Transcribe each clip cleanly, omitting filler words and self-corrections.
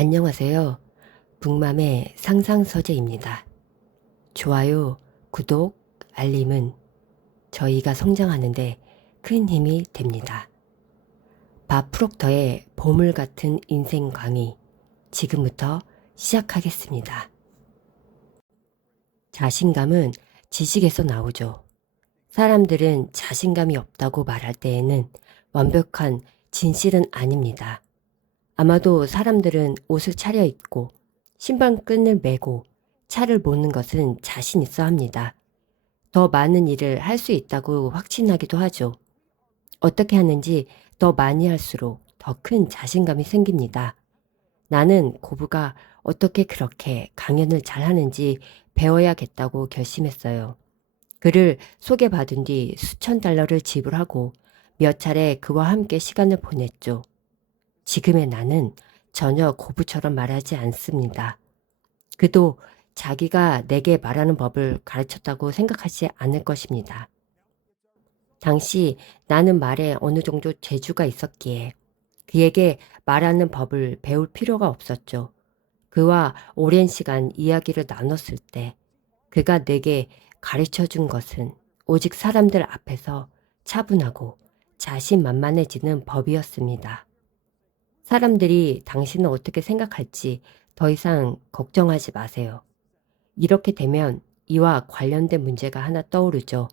안녕하세요. 북맘의 상상서재입니다. 좋아요, 구독, 알림은 저희가 성장하는데 큰 힘이 됩니다. 밥 프록터의 보물 같은 인생 강의 지금부터 시작하겠습니다. 자신감은 지식에서 나오죠. 사람들은 자신감이 없다고 말할 때에는 완벽한 진실은 아닙니다. 아마도 사람들은 옷을 차려입고 신발끈을 매고 차를 모는 것은 자신 있어 합니다. 더 많은 일을 할 수 있다고 확신하기도 하죠. 어떻게 하는지 더 많이 할수록 더 큰 자신감이 생깁니다. 나는 고부가 어떻게 그렇게 강연을 잘하는지 배워야겠다고 결심했어요. 그를 소개받은 뒤 수천 달러를 지불하고 몇 차례 그와 함께 시간을 보냈죠. 지금의 나는 전혀 고부처럼 말하지 않습니다. 그도 자기가 내게 말하는 법을 가르쳤다고 생각하지 않을 것입니다. 당시 나는 말에 어느 정도 재주가 있었기에 그에게 말하는 법을 배울 필요가 없었죠. 그와 오랜 시간 이야기를 나눴을 때 그가 내게 가르쳐 준 것은 오직 사람들 앞에서 차분하고 자신만만해지는 법이었습니다. 사람들이 당신을 어떻게 생각할지 더 이상 걱정하지 마세요. 이렇게 되면 이와 관련된 문제가 하나 떠오르죠.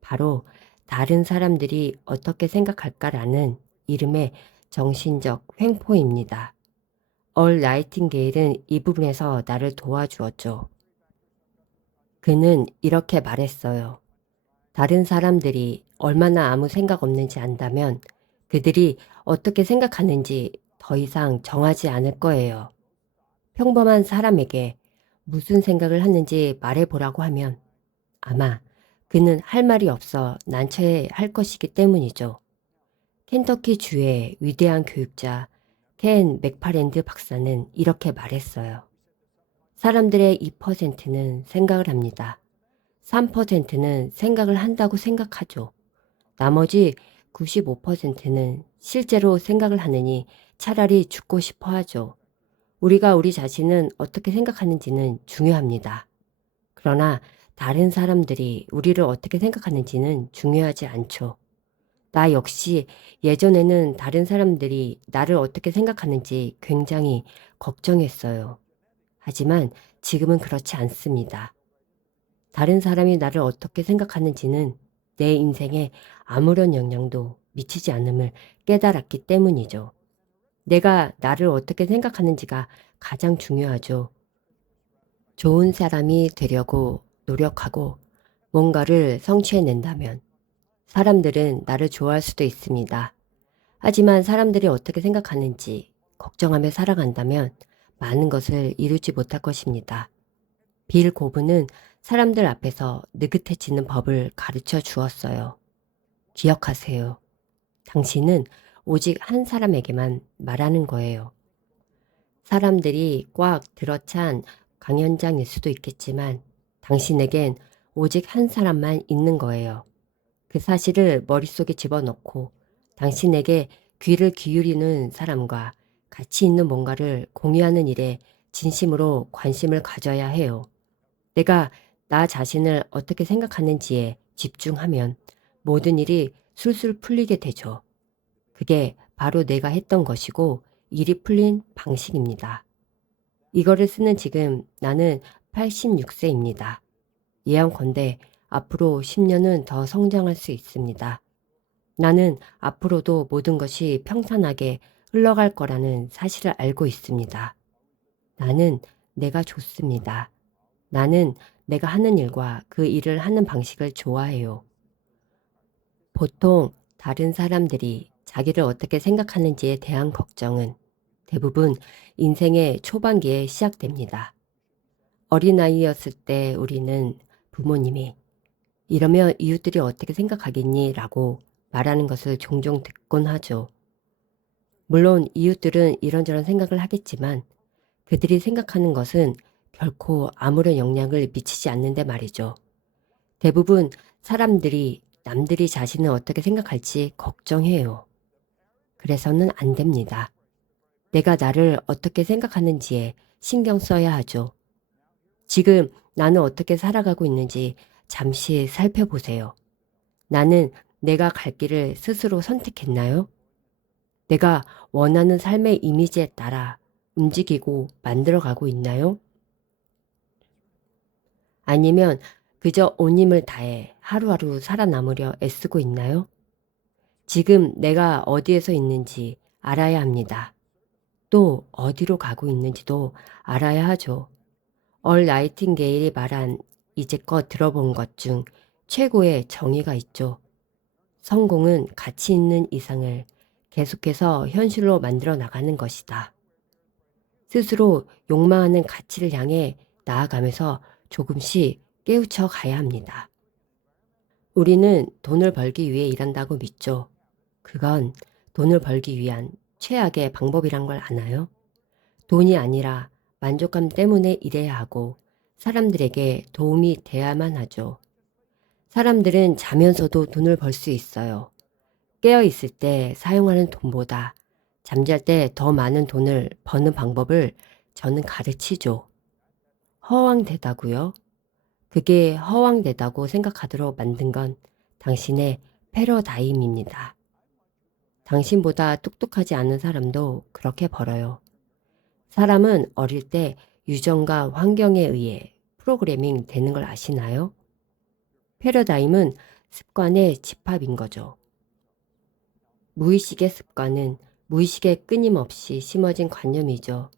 바로 다른 사람들이 어떻게 생각할까라는 이름의 정신적 횡포입니다. 얼 나이팅게일은 이 부분에서 나를 도와주었죠. 그는 이렇게 말했어요. 다른 사람들이 얼마나 아무 생각 없는지 안다면 그들이 어떻게 생각하는지 더 이상 정하지 않을 거예요. 평범한 사람에게 무슨 생각을 하는지 말해보라고 하면 아마 그는 할 말이 없어 난처해할 것이기 때문이죠. 켄터키 주의 위대한 교육자 켄 맥파랜드 박사는 이렇게 말했어요. 사람들의 2%는 생각을 합니다. 3%는 생각을 한다고 생각하죠. 나머지 95%는 실제로 생각을 하느니 차라리 죽고 싶어 하죠. 우리가 우리 자신은 어떻게 생각하는지는 중요합니다. 그러나 다른 사람들이 우리를 어떻게 생각하는지는 중요하지 않죠. 나 역시 예전에는 다른 사람들이 나를 어떻게 생각하는지 굉장히 걱정했어요. 하지만 지금은 그렇지 않습니다. 다른 사람이 나를 어떻게 생각하는지는 내 인생에 아무런 영향도 미치지 않음을 깨달았기 때문이죠. 내가 나를 어떻게 생각하는지가 가장 중요하죠. 좋은 사람이 되려고 노력하고 뭔가를 성취해낸다면 사람들은 나를 좋아할 수도 있습니다. 하지만 사람들이 어떻게 생각하는지 걱정하며 살아간다면 많은 것을 이루지 못할 것입니다. 빌 고브는 사람들 앞에서 느긋해지는 법을 가르쳐 주었어요. 기억하세요. 당신은 오직 한 사람에게만 말하는 거예요. 사람들이 꽉 들어찬 강연장일 수도 있겠지만 당신에겐 오직 한 사람만 있는 거예요. 그 사실을 머릿속에 집어넣고 당신에게 귀를 기울이는 사람과 가치 있는 뭔가를 공유하는 일에 진심으로 관심을 가져야 해요. 내가 나 자신을 어떻게 생각하는지에 집중하면 모든 일이 술술 풀리게 되죠. 그게 바로 내가 했던 것이고 일이 풀린 방식입니다. 이거를 쓰는 지금 나는 86세입니다. 예언컨대 앞으로 10년은 더 성장할 수 있습니다. 나는 앞으로도 모든 것이 평탄하게 흘러갈 거라는 사실을 알고 있습니다. 나는 내가 좋습니다. 나는 내가 하는 일과 그 일을 하는 방식을 좋아해요. 보통 다른 사람들이 자기를 어떻게 생각하는지에 대한 걱정은 대부분 인생의 초반기에 시작됩니다. 어린아이였을 때 우리는 부모님이 이러면 이웃들이 어떻게 생각하겠니? 라고 말하는 것을 종종 듣곤 하죠. 물론 이웃들은 이런저런 생각을 하겠지만 그들이 생각하는 것은 결코 아무런 영향을 미치지 않는데 말이죠. 대부분 사람들이 남들이 자신을 어떻게 생각할지 걱정해요. 그래서는 안 됩니다. 내가 나를 어떻게 생각하는지에 신경 써야 하죠. 지금 나는 어떻게 살아가고 있는지 잠시 살펴보세요. 나는 내가 갈 길을 스스로 선택했나요? 내가 원하는 삶의 이미지에 따라 움직이고 만들어가고 있나요? 아니면 그저 온 힘을 다해 하루하루 살아남으려 애쓰고 있나요? 지금 내가 어디에서 있는지 알아야 합니다. 또 어디로 가고 있는지도 알아야 하죠. 얼 나이팅게일이 말한 이제껏 들어본 것 중 최고의 정의가 있죠. 성공은 가치 있는 이상을 계속해서 현실로 만들어 나가는 것이다. 스스로 욕망하는 가치를 향해 나아가면서 조금씩 깨우쳐 가야 합니다. 우리는 돈을 벌기 위해 일한다고 믿죠. 그건 돈을 벌기 위한 최악의 방법이란 걸 아나요? 돈이 아니라 만족감 때문에 일해야 하고 사람들에게 도움이 돼야만 하죠. 사람들은 자면서도 돈을 벌 수 있어요. 깨어 있을 때 사용하는 돈보다 잠잘 때 더 많은 돈을 버는 방법을 저는 가르치죠. 허황되다고요? 그게 허황되다고 생각하도록 만든 건 당신의 패러다임입니다. 당신보다 똑똑하지 않은 사람도 그렇게 벌어요. 사람은 어릴 때 유전과 환경에 의해 프로그래밍 되는 걸 아시나요? 패러다임은 습관의 집합인 거죠. 무의식의 습관은 무의식에 끊임없이 심어진 관념이죠.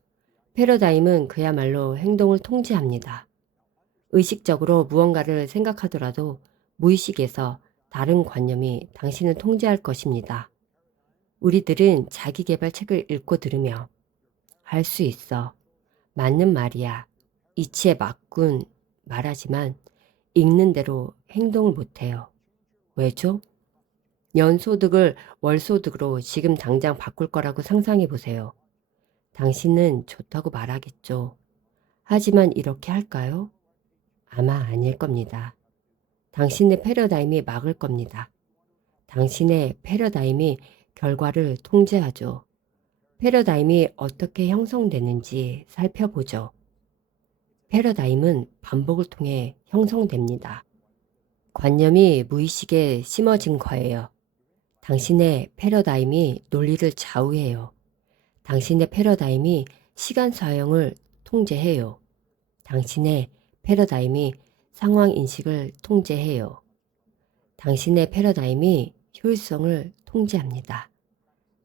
패러다임은 그야말로 행동을 통제합니다. 의식적으로 무언가를 생각하더라도 무의식에서 다른 관념이 당신을 통제할 것입니다. 우리들은 자기계발 책을 읽고 들으며 할 수 있어. 맞는 말이야. 이치에 맞군 말하지만 읽는 대로 행동을 못해요. 왜죠? 연소득을 월소득으로 지금 당장 바꿀 거라고 상상해 보세요. 당신은 좋다고 말하겠죠. 하지만 이렇게 할까요? 아마 아닐 겁니다. 당신의 패러다임이 막을 겁니다. 당신의 패러다임이 결과를 통제하죠. 패러다임이 어떻게 형성되는지 살펴보죠. 패러다임은 반복을 통해 형성됩니다. 관념이 무의식에 심어진 거예요. 당신의 패러다임이 논리를 좌우해요. 당신의 패러다임이 시간 사용을 통제해요. 당신의 패러다임이 상황 인식을 통제해요. 당신의 패러다임이 효율성을 통제합니다.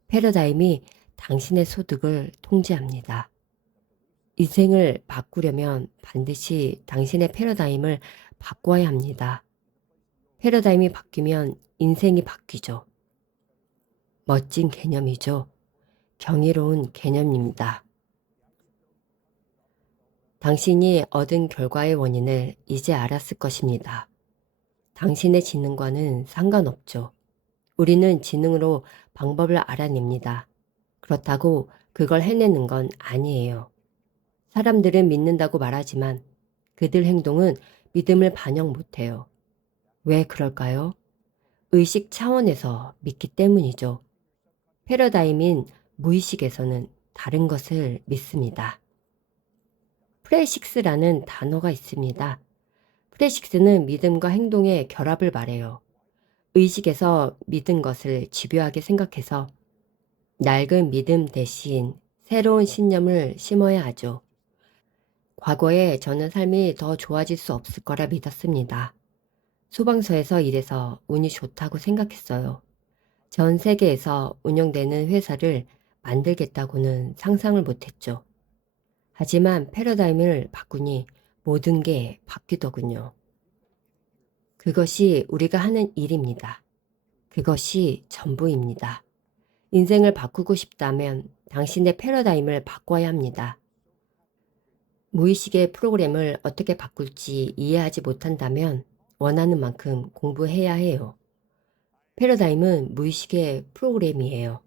패러다임이 당신의 소득을 통제합니다. 인생을 바꾸려면 반드시 당신의 패러다임을 바꿔야 합니다. 패러다임이 바뀌면 인생이 바뀌죠. 멋진 개념이죠. 경이로운 개념입니다. 당신이 얻은 결과의 원인을 이제 알았을 것입니다. 당신의 지능과는 상관없죠. 우리는 지능으로 방법을 알아냅니다. 그렇다고 그걸 해내는 건 아니에요. 사람들은 믿는다고 말하지만 그들 행동은 믿음을 반영 못해요. 왜 그럴까요? 의식 차원에서 믿기 때문이죠. 패러다임인 무의식에서는 다른 것을 믿습니다. 프레식스라는 단어가 있습니다. 프레식스는 믿음과 행동의 결합을 말해요. 의식에서 믿은 것을 집요하게 생각해서 낡은 믿음 대신 새로운 신념을 심어야 하죠. 과거에 저는 삶이 더 좋아질 수 없을 거라 믿었습니다. 소방서에서 일해서 운이 좋다고 생각했어요. 전 세계에서 운영되는 회사를 만들겠다고는 상상을 못했죠. 하지만 패러다임을 바꾸니 모든 게 바뀌더군요. 그것이 우리가 하는 일입니다. 그것이 전부입니다. 인생을 바꾸고 싶다면 당신의 패러다임을 바꿔야 합니다. 무의식의 프로그램을 어떻게 바꿀지 이해하지 못한다면 원하는 만큼 공부해야 해요. 패러다임은 무의식의 프로그램이에요.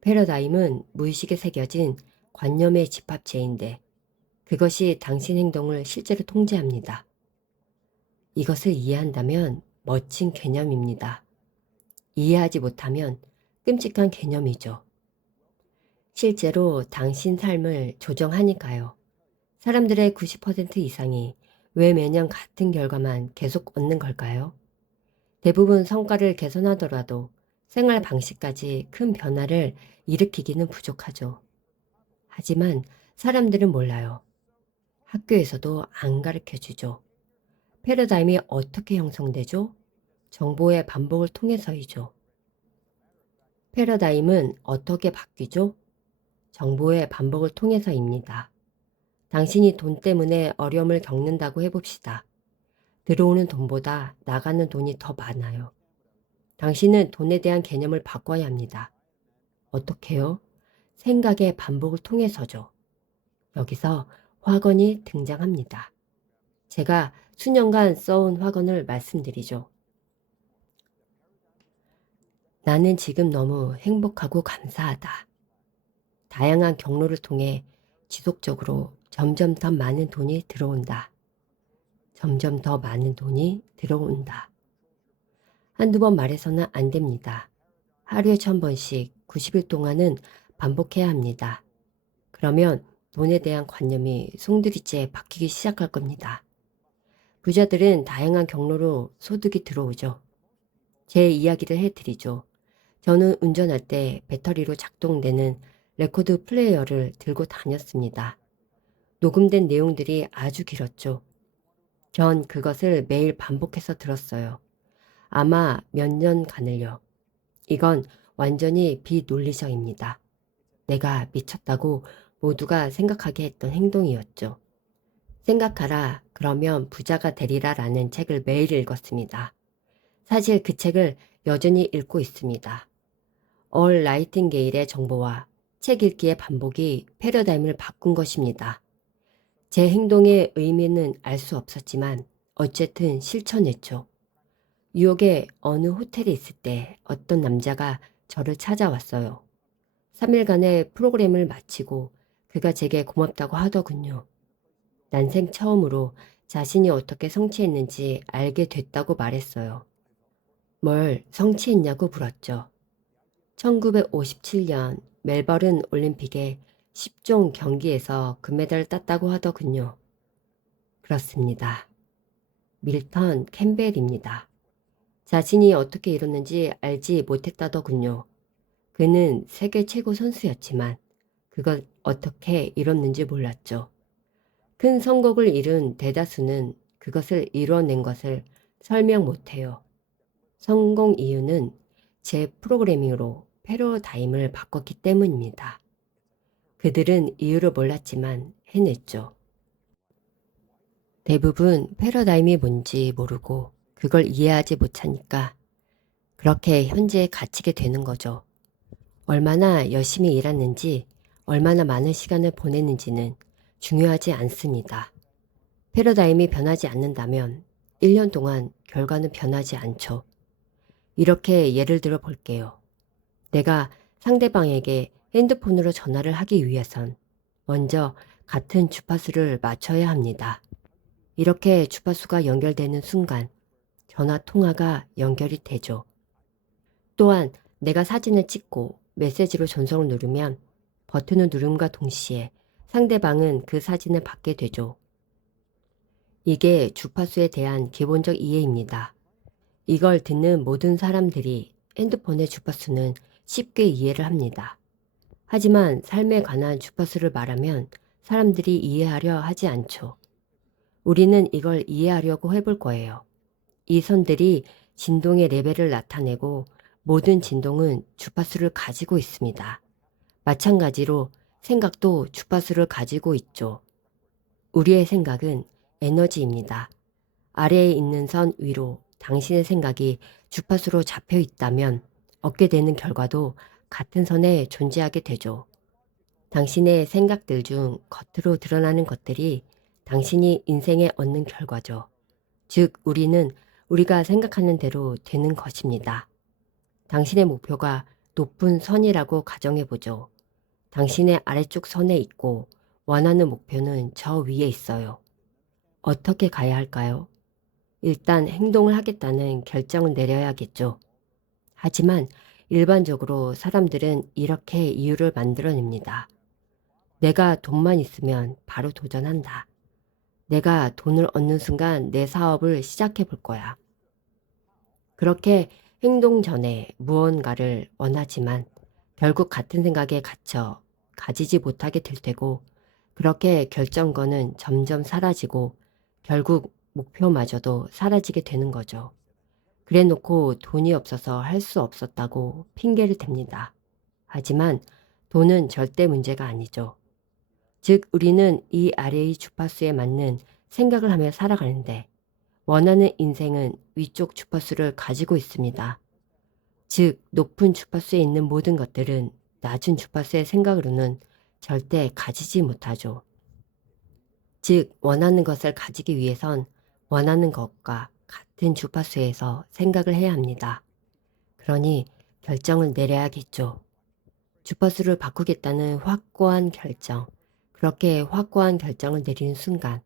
패러다임은 무의식에 새겨진 관념의 집합체인데 그것이 당신 행동을 실제로 통제합니다. 이것을 이해한다면 멋진 개념입니다. 이해하지 못하면 끔찍한 개념이죠. 실제로 당신 삶을 조정하니까요. 사람들의 90% 이상이 왜 매년 같은 결과만 계속 얻는 걸까요? 대부분 성과를 개선하더라도 생활 방식까지 큰 변화를 일으키기는 부족하죠. 하지만 사람들은 몰라요. 학교에서도 안 가르쳐 주죠. 패러다임이 어떻게 형성되죠? 정보의 반복을 통해서이죠. 패러다임은 어떻게 바뀌죠? 정보의 반복을 통해서입니다. 당신이 돈 때문에 어려움을 겪는다고 해봅시다. 들어오는 돈보다 나가는 돈이 더 많아요. 당신은 돈에 대한 개념을 바꿔야 합니다. 어떻게요? 생각의 반복을 통해서죠. 여기서 확언이 등장합니다. 제가 수년간 써온 확언을 말씀드리죠. 나는 지금 너무 행복하고 감사하다. 다양한 경로를 통해 지속적으로 점점 더 많은 돈이 들어온다. 점점 더 많은 돈이 들어온다. 한두 번 말해서는 안 됩니다. 하루에 1000번씩 90일 동안은 반복해야 합니다. 그러면 돈에 대한 관념이 송두리째 바뀌기 시작할 겁니다. 부자들은 다양한 경로로 소득이 들어오죠. 제 이야기를 해드리죠. 저는 운전할 때 배터리로 작동되는 레코드 플레이어를 들고 다녔습니다. 녹음된 내용들이 아주 길었죠. 전 그것을 매일 반복해서 들었어요. 아마 몇 년간을요. 이건 완전히 비논리적입니다. 내가 미쳤다고 모두가 생각하게 했던 행동이었죠. 생각하라, 그러면 부자가 되리라 라는 책을 매일 읽었습니다. 사실 그 책을 여전히 읽고 있습니다. 얼 라이팅게일의 정보와 책 읽기의 반복이 패러다임을 바꾼 것입니다. 제 행동의 의미는 알 수 없었지만 어쨌든 실천했죠. 뉴욕의 어느 호텔에 있을 때 어떤 남자가 저를 찾아왔어요. 3일간의 프로그램을 마치고 그가 제게 고맙다고 하더군요. 난생 처음으로 자신이 어떻게 성취했는지 알게 됐다고 말했어요. 뭘 성취했냐고 물었죠. 1957년 멜버른 올림픽에 10종 경기에서 금메달을 땄다고 하더군요. 그렇습니다. 밀턴 캠벨입니다. 자신이 어떻게 이뤘는지 알지 못했다더군요. 그는 세계 최고 선수였지만 그걸 어떻게 이뤘는지 몰랐죠. 큰 성공을 이룬 대다수는 그것을 이뤄낸 것을 설명 못해요. 성공 이유는 제 프로그래밍으로 패러다임을 바꿨기 때문입니다. 그들은 이유를 몰랐지만 해냈죠. 대부분 패러다임이 뭔지 모르고 그걸 이해하지 못하니까 그렇게 현재에 갇히게 되는 거죠. 얼마나 열심히 일했는지, 얼마나 많은 시간을 보냈는지는 중요하지 않습니다. 패러다임이 변하지 않는다면 1년 동안 결과는 변하지 않죠. 이렇게 예를 들어 볼게요. 내가 상대방에게 핸드폰으로 전화를 하기 위해선 먼저 같은 주파수를 맞춰야 합니다. 이렇게 주파수가 연결되는 순간 전화 통화가 연결이 되죠. 또한 내가 사진을 찍고 메시지로 전송을 누르면 버튼을 누름과 동시에 상대방은 그 사진을 받게 되죠. 이게 주파수에 대한 기본적 이해입니다. 이걸 듣는 모든 사람들이 핸드폰의 주파수는 쉽게 이해를 합니다. 하지만 삶에 관한 주파수를 말하면 사람들이 이해하려 하지 않죠. 우리는 이걸 이해하려고 해볼 거예요. 이 선들이 진동의 레벨을 나타내고 모든 진동은 주파수를 가지고 있습니다. 마찬가지로 생각도 주파수를 가지고 있죠. 우리의 생각은 에너지입니다. 아래에 있는 선 위로 당신의 생각이 주파수로 잡혀 있다면 얻게 되는 결과도 같은 선에 존재하게 되죠. 당신의 생각들 중 겉으로 드러나는 것들이 당신이 인생에 얻는 결과죠. 즉, 우리는 우리가 생각하는 대로 되는 것입니다. 당신의 목표가 높은 선이라고 가정해보죠. 당신의 아래쪽 선에 있고 원하는 목표는 저 위에 있어요. 어떻게 가야 할까요? 일단 행동을 하겠다는 결정을 내려야겠죠. 하지만 일반적으로 사람들은 이렇게 이유를 만들어냅니다. 내가 돈만 있으면 바로 도전한다. 내가 돈을 얻는 순간 내 사업을 시작해 볼 거야. 그렇게 행동 전에 무언가를 원하지만 결국 같은 생각에 갇혀 가지지 못하게 될 테고, 그렇게 결정권은 점점 사라지고 결국 목표마저도 사라지게 되는 거죠. 그래 놓고 돈이 없어서 할 수 없었다고 핑계를 댑니다. 하지만 돈은 절대 문제가 아니죠. 즉, 우리는 이 아래의 주파수에 맞는 생각을 하며 살아가는데, 원하는 인생은 위쪽 주파수를 가지고 있습니다. 즉, 높은 주파수에 있는 모든 것들은 낮은 주파수의 생각으로는 절대 가지지 못하죠. 즉, 원하는 것을 가지기 위해선 원하는 것과 같은 주파수에서 생각을 해야 합니다. 그러니 결정을 내려야겠죠. 주파수를 바꾸겠다는 확고한 결정, 그렇게 확고한 결정을 내리는 순간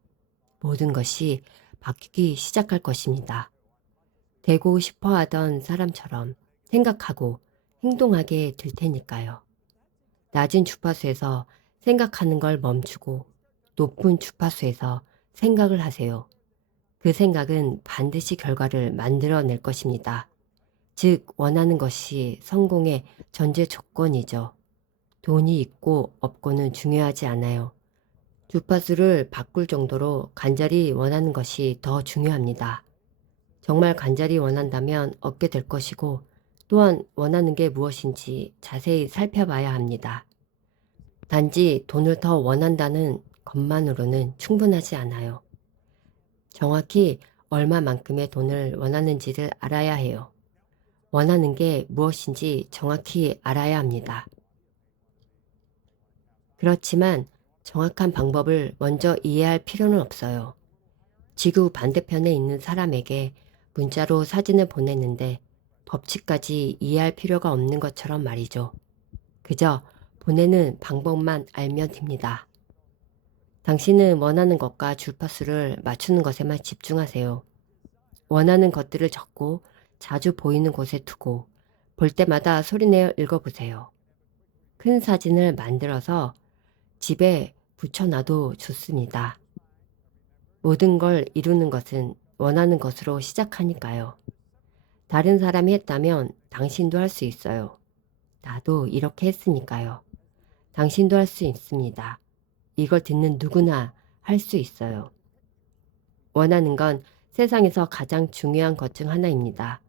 모든 것이 바뀌기 시작할 것입니다. 되고 싶어 하던 사람처럼 생각하고 행동하게 될 테니까요. 낮은 주파수에서 생각하는 걸 멈추고 높은 주파수에서 생각을 하세요. 그 생각은 반드시 결과를 만들어낼 것입니다. 즉, 원하는 것이 성공의 전제 조건이죠. 돈이 있고 없고는 중요하지 않아요. 주파수를 바꿀 정도로 간절히 원하는 것이 더 중요합니다. 정말 간절히 원한다면 얻게 될 것이고, 또한 원하는 게 무엇인지 자세히 살펴봐야 합니다. 단지 돈을 더 원한다는 것만으로는 충분하지 않아요. 정확히 얼마만큼의 돈을 원하는지를 알아야 해요. 원하는 게 무엇인지 정확히 알아야 합니다. 그렇지만 정확한 방법을 먼저 이해할 필요는 없어요. 지구 반대편에 있는 사람에게 문자로 사진을 보냈는데 법칙까지 이해할 필요가 없는 것처럼 말이죠. 그저 보내는 방법만 알면 됩니다. 당신은 원하는 것과 주파수를 맞추는 것에만 집중하세요. 원하는 것들을 적고 자주 보이는 곳에 두고 볼 때마다 소리내어 읽어보세요. 큰 사진을 만들어서 집에 붙여놔도 좋습니다. 모든 걸 이루는 것은 원하는 것으로 시작하니까요. 다른 사람이 했다면 당신도 할 수 있어요. 나도 이렇게 했으니까요. 당신도 할 수 있습니다. 이걸 듣는 누구나 할 수 있어요. 원하는 건 세상에서 가장 중요한 것 중 하나입니다.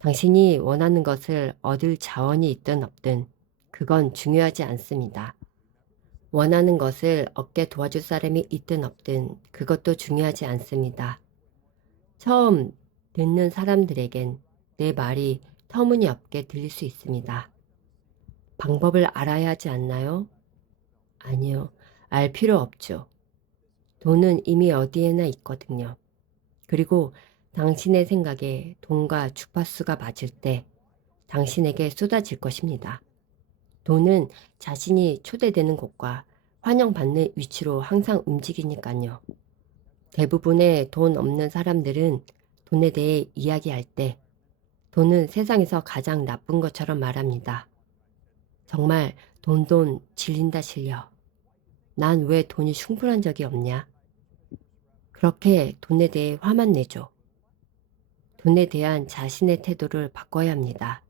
당신이 원하는 것을 얻을 자원이 있든 없든 그건 중요하지 않습니다. 원하는 것을 얻게 도와줄 사람이 있든 없든 그것도 중요하지 않습니다. 처음 듣는 사람들에겐 내 말이 터무니없게 들릴 수 있습니다. 방법을 알아야 하지 않나요? 아니요, 알 필요 없죠. 돈은 이미 어디에나 있거든요. 그리고 당신의 생각에 돈과 주파수가 맞을 때 당신에게 쏟아질 것입니다. 돈은 자신이 초대되는 곳과 환영받는 위치로 항상 움직이니까요. 대부분의 돈 없는 사람들은 돈에 대해 이야기할 때 돈은 세상에서 가장 나쁜 것처럼 말합니다. 정말 돈 질린다 질려. 난 왜 돈이 충분한 적이 없냐? 그렇게 돈에 대해 화만 내죠. 돈에 대한 자신의 태도를 바꿔야 합니다.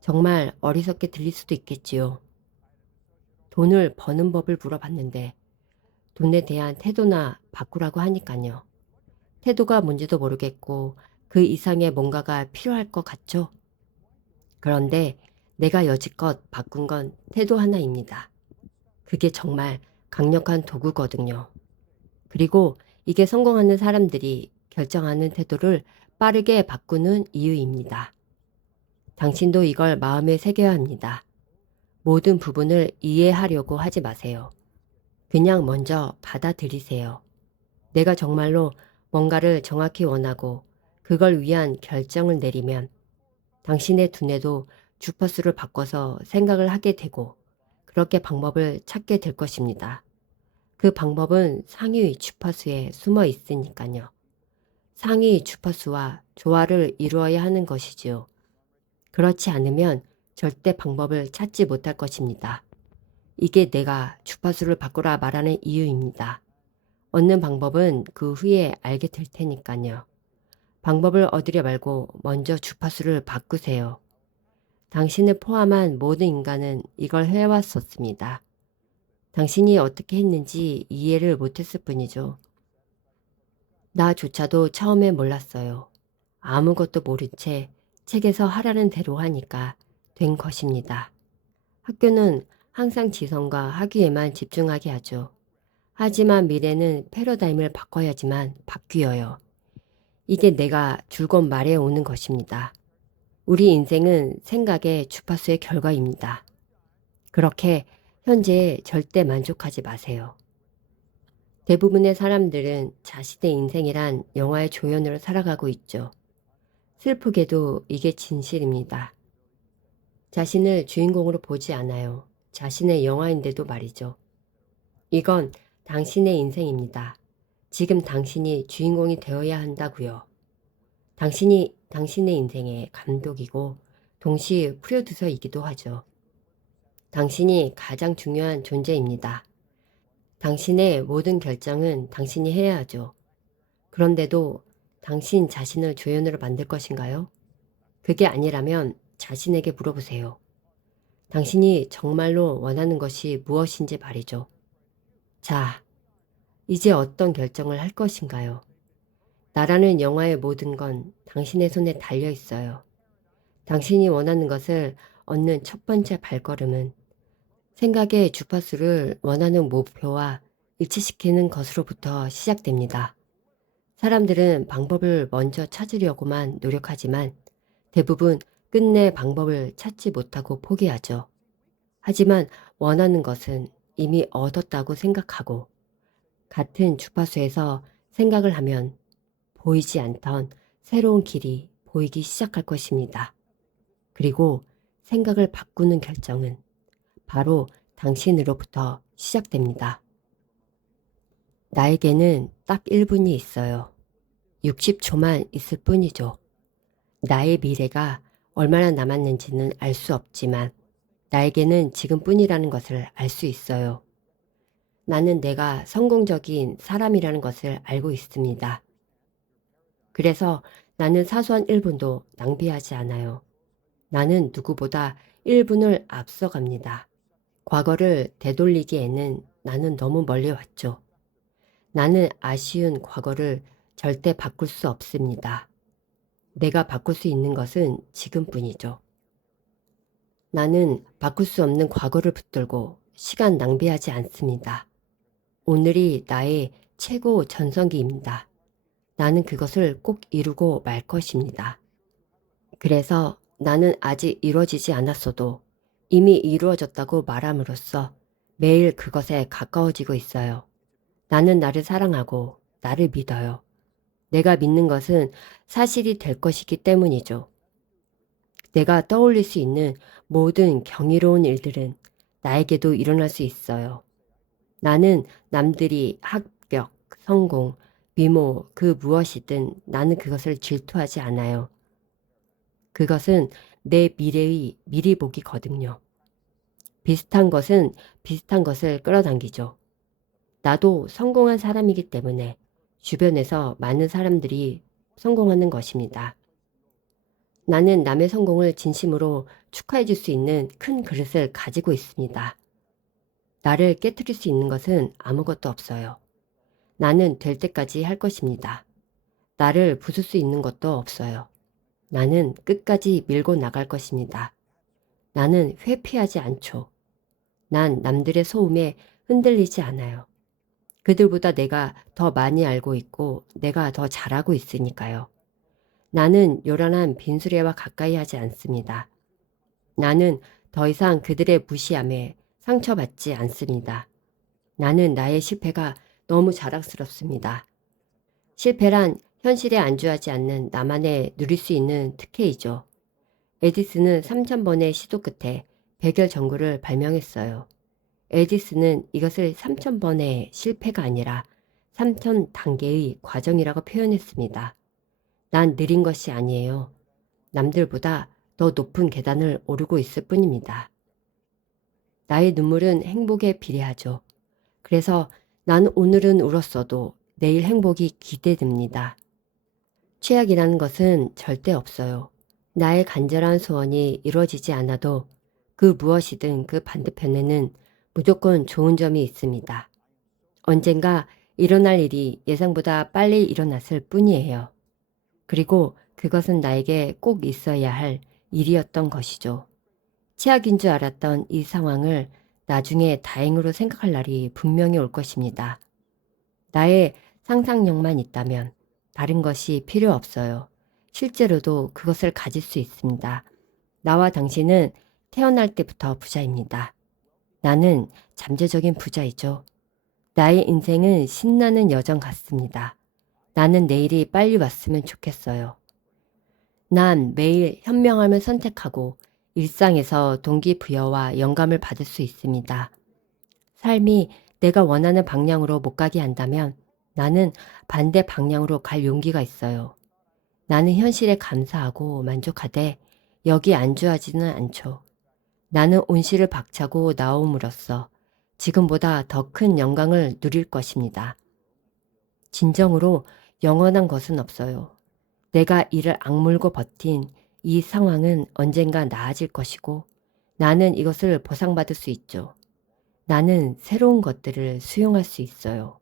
정말 어리석게 들릴 수도 있겠지요. 돈을 버는 법을 물어봤는데 돈에 대한 태도나 바꾸라고 하니까요. 태도가 뭔지도 모르겠고 그 이상의 뭔가가 필요할 것 같죠? 그런데 내가 여지껏 바꾼 건 태도 하나입니다. 그게 정말 강력한 도구거든요. 그리고 이게 성공하는 사람들이 결정하는 태도를 빠르게 바꾸는 이유입니다. 당신도 이걸 마음에 새겨야 합니다. 모든 부분을 이해하려고 하지 마세요. 그냥 먼저 받아들이세요. 내가 정말로 뭔가를 정확히 원하고 그걸 위한 결정을 내리면 당신의 두뇌도 주파수를 바꿔서 생각을 하게 되고 그렇게 방법을 찾게 될 것입니다. 그 방법은 상위 주파수에 숨어 있으니까요. 상위 주파수와 조화를 이루어야 하는 것이지요. 그렇지 않으면 절대 방법을 찾지 못할 것입니다. 이게 내가 주파수를 바꾸라 말하는 이유입니다. 얻는 방법은 그 후에 알게 될 테니까요. 방법을 얻으려 말고 먼저 주파수를 바꾸세요. 당신을 포함한 모든 인간은 이걸 해왔었습니다. 당신이 어떻게 했는지 이해를 못했을 뿐이죠. 나조차도 처음에 몰랐어요. 아무것도 모른 채 책에서 하라는 대로 하니까 된 것입니다. 학교는 항상 지성과 학위에만 집중하게 하죠. 하지만 미래는 패러다임을 바꿔야지만 바뀌어요. 이게 내가 줄곧 말해 오는 것입니다. 우리 인생은 생각의 주파수의 결과입니다. 그렇게 현재에 절대 만족하지 마세요. 대부분의 사람들은 자신의 인생이란 영화의 조연으로 살아가고 있죠. 슬프게도 이게 진실입니다. 자신을 주인공으로 보지 않아요. 자신의 영화인데도 말이죠. 이건 당신의 인생입니다. 지금 당신이 주인공이 되어야 한다고요. 당신이 당신의 인생의 감독이고 동시에 프로듀서이기도 하죠. 당신이 가장 중요한 존재입니다. 당신의 모든 결정은 당신이 해야 하죠. 그런데도 당신 자신을 조연으로 만들 것인가요? 그게 아니라면 자신에게 물어보세요. 당신이 정말로 원하는 것이 무엇인지 말이죠. 자, 이제 어떤 결정을 할 것인가요? 나라는 영화의 모든 건 당신의 손에 달려 있어요. 당신이 원하는 것을 얻는 첫 번째 발걸음은 생각의 주파수를 원하는 목표와 일치시키는 것으로부터 시작됩니다. 사람들은 방법을 먼저 찾으려고만 노력하지만 대부분 끝내 방법을 찾지 못하고 포기하죠. 하지만 원하는 것은 이미 얻었다고 생각하고 같은 주파수에서 생각을 하면 보이지 않던 새로운 길이 보이기 시작할 것입니다. 그리고 생각을 바꾸는 결정은 바로 당신으로부터 시작됩니다. 나에게는 딱 1분이 있어요. 60초만 있을 뿐이죠. 나의 미래가 얼마나 남았는지는 알 수 없지만 나에게는 지금뿐이라는 것을 알 수 있어요. 나는 내가 성공적인 사람이라는 것을 알고 있습니다. 그래서 나는 사소한 1분도 낭비하지 않아요. 나는 누구보다 1분을 앞서갑니다. 과거를 되돌리기에는 나는 너무 멀리 왔죠. 나는 아쉬운 과거를 절대 바꿀 수 없습니다. 내가 바꿀 수 있는 것은 지금뿐이죠. 나는 바꿀 수 없는 과거를 붙들고 시간 낭비하지 않습니다. 오늘이 나의 최고 전성기입니다. 나는 그것을 꼭 이루고 말 것입니다. 그래서 나는 아직 이루어지지 않았어도 이미 이루어졌다고 말함으로써 매일 그것에 가까워지고 있어요. 나는 나를 사랑하고 나를 믿어요. 내가 믿는 것은 사실이 될 것이기 때문이죠. 내가 떠올릴 수 있는 모든 경이로운 일들은 나에게도 일어날 수 있어요. 나는 남들이 합격, 성공, 미모, 그 무엇이든 나는 그것을 질투하지 않아요. 그것은 내 미래의 미리 보기거든요. 비슷한 것은 비슷한 것을 끌어당기죠. 나도 성공한 사람이기 때문에 주변에서 많은 사람들이 성공하는 것입니다. 나는 남의 성공을 진심으로 축하해 줄 수 있는 큰 그릇을 가지고 있습니다. 나를 깨트릴 수 있는 것은 아무것도 없어요. 나는 될 때까지 할 것입니다. 나를 부술 수 있는 것도 없어요. 나는 끝까지 밀고 나갈 것입니다. 나는 회피하지 않죠. 난 남들의 소음에 흔들리지 않아요. 그들보다 내가 더 많이 알고 있고 내가 더 잘하고 있으니까요. 나는 요란한 빈수레와 가까이 하지 않습니다. 나는 더 이상 그들의 무시함에 상처받지 않습니다. 나는 나의 실패가 너무 자랑스럽습니다. 실패란 현실에 안주하지 않는 나만의 누릴 수 있는 특혜이죠. 에디슨은 3000번의 시도 끝에 백열 전구를 발명했어요. 에디슨은 이것을 3000번의 실패가 아니라 3000단계의 과정이라고 표현했습니다. 난 느린 것이 아니에요. 남들보다 더 높은 계단을 오르고 있을 뿐입니다. 나의 눈물은 행복에 비례하죠. 그래서 난 오늘은 울었어도 내일 행복이 기대됩니다. 최악이라는 것은 절대 없어요. 나의 간절한 소원이 이루어지지 않아도 그 무엇이든 그 반대편에는 무조건 좋은 점이 있습니다. 언젠가 일어날 일이 예상보다 빨리 일어났을 뿐이에요. 그리고 그것은 나에게 꼭 있어야 할 일이었던 것이죠. 최악인 줄 알았던 이 상황을 나중에 다행으로 생각할 날이 분명히 올 것입니다. 나의 상상력만 있다면 다른 것이 필요 없어요. 실제로도 그것을 가질 수 있습니다. 나와 당신은 태어날 때부터 부자입니다. 나는 잠재적인 부자이죠. 나의 인생은 신나는 여정 같습니다. 나는 내일이 빨리 왔으면 좋겠어요. 난 매일 현명함을 선택하고 일상에서 동기부여와 영감을 받을 수 있습니다. 삶이 내가 원하는 방향으로 못 가게 한다면 나는 반대 방향으로 갈 용기가 있어요. 나는 현실에 감사하고 만족하되 여기 안주하지는 않죠. 나는 온실을 박차고 나옴으로써 지금보다 더 큰 영광을 누릴 것입니다. 진정으로 영원한 것은 없어요. 내가 이를 악물고 버틴 이 상황은 언젠가 나아질 것이고 나는 이것을 보상받을 수 있죠. 나는 새로운 것들을 수용할 수 있어요.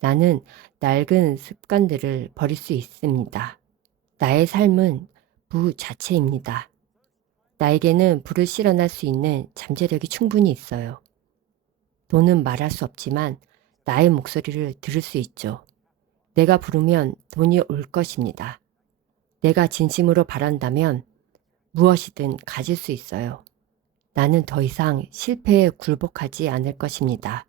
나는 낡은 습관들을 버릴 수 있습니다. 나의 삶은 부 자체입니다. 나에게는 불을 실어날 수 있는 잠재력이 충분히 있어요. 돈은 말할 수 없지만 나의 목소리를 들을 수 있죠. 내가 부르면 돈이 올 것입니다. 내가 진심으로 바란다면 무엇이든 가질 수 있어요. 나는 더 이상 실패에 굴복하지 않을 것입니다.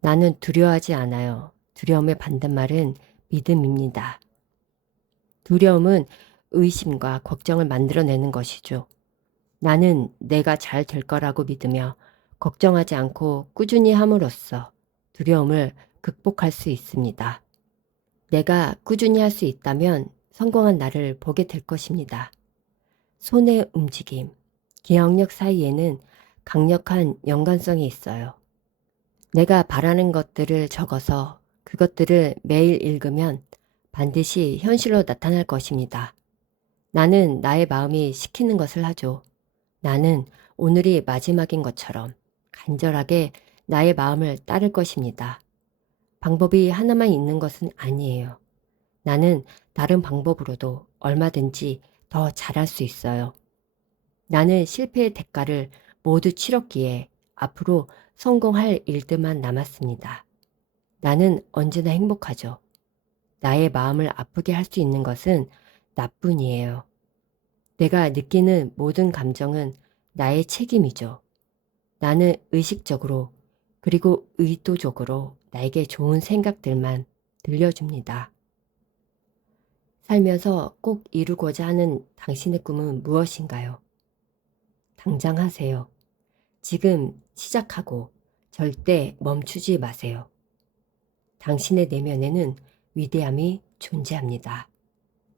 나는 두려워하지 않아요. 두려움의 반대말은 믿음입니다. 두려움은 의심과 걱정을 만들어내는 것이죠. 나는 내가 잘 될 거라고 믿으며 걱정하지 않고 꾸준히 함으로써 두려움을 극복할 수 있습니다. 내가 꾸준히 할 수 있다면 성공한 나를 보게 될 것입니다. 손의 움직임, 기억력 사이에는 강력한 연관성이 있어요. 내가 바라는 것들을 적어서 그것들을 매일 읽으면 반드시 현실로 나타날 것입니다. 나는 나의 마음이 시키는 것을 하죠. 나는 오늘이 마지막인 것처럼 간절하게 나의 마음을 따를 것입니다. 방법이 하나만 있는 것은 아니에요. 나는 다른 방법으로도 얼마든지 더 잘할 수 있어요. 나는 실패의 대가를 모두 치렀기에 앞으로 성공할 일들만 남았습니다. 나는 언제나 행복하죠. 나의 마음을 아프게 할 수 있는 것은 나뿐이에요. 내가 느끼는 모든 감정은 나의 책임이죠. 나는 의식적으로 그리고 의도적으로 나에게 좋은 생각들만 들려줍니다. 살면서 꼭 이루고자 하는 당신의 꿈은 무엇인가요? 당장 하세요. 지금 시작하고 절대 멈추지 마세요. 당신의 내면에는 위대함이 존재합니다.